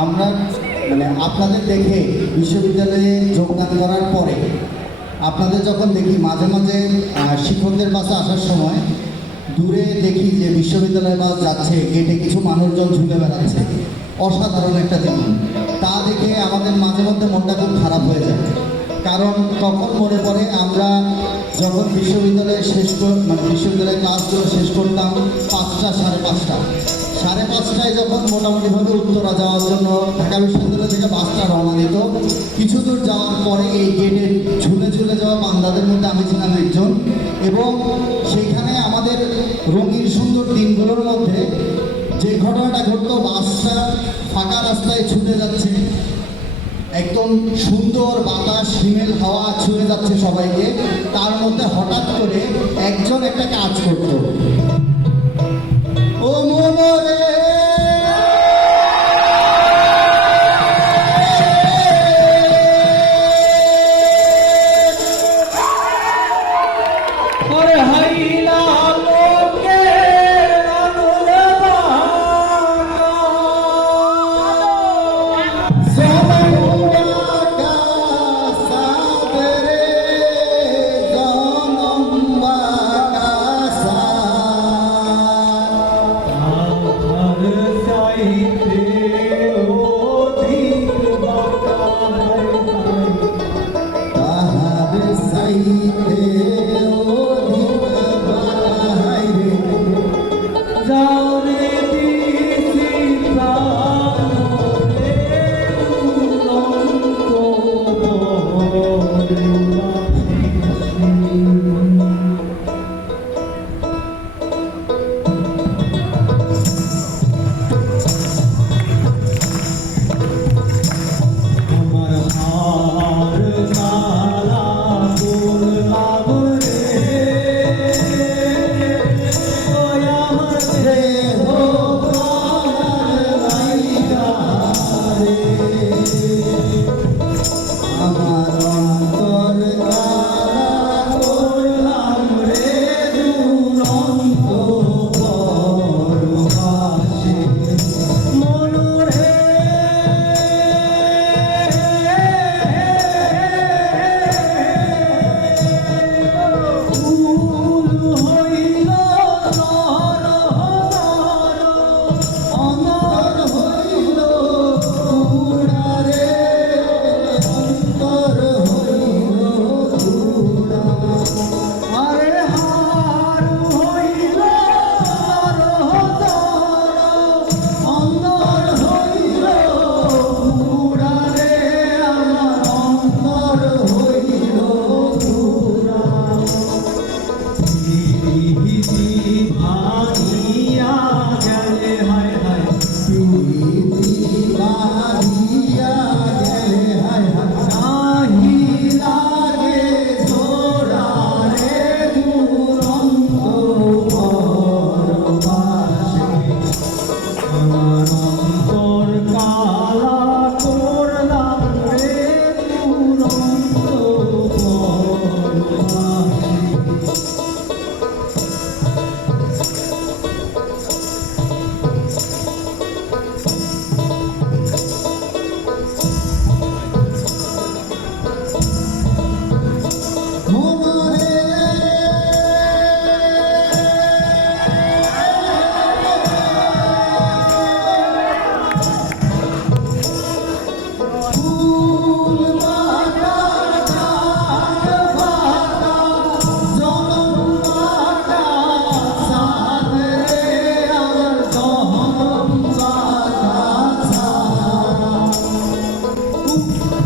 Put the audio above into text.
আমার মানে আপনাদের দেখে বিশ্ববিদ্যালয়ে যোগদান করার পরে আপনাদের যখন দেখি মাঝে মাঝে শিক্ষকদের বাসে আসার সময় দূরে দেখি যে বিশ্ববিদ্যালয় বাস যাচ্ছে, গেটে কিছু মানুষজন ঝুঁকে বেড়াচ্ছে। অসাধারণ একটা জিনিস তা দেখে আমাদের মাঝে মধ্যে মনটা খুব খারাপ হয়ে যায়। কারণ তখন মনে পড়ে আমরা যখন বিশ্ববিদ্যালয়ে শেষ মানে বিশ্ববিদ্যালয়ের ক্লাসগুলো শেষ করতাম সাড়ে পাঁচটায় যখন মোটামুটিভাবে উত্তরা যাওয়ার জন্য ঢাকা বিশ্ববিদ্যালয় থেকে বাসটা রওনা দিত, কিছু দূর যাওয়ার পরে এই গেটে ঝুলে ঝুলে যাওয়া বান্দাদের মধ্যে আমি ছিলাম একজন। এবং সেইখানে আমাদের রঙিন সুন্দর দিনগুলোর মধ্যে যে ঘটনাটা ঘটতো বাসটা ফাঁকা রাস্তায় ছুটে যাচ্ছে। একদম সুন্দর বাতাস, হিমেল হাওয়া ছুঁয়ে যাচ্ছে সবাইকে। তার মধ্যে হঠাৎ করে একজন একটা কাজ করত। ও ওরে হাইলা you.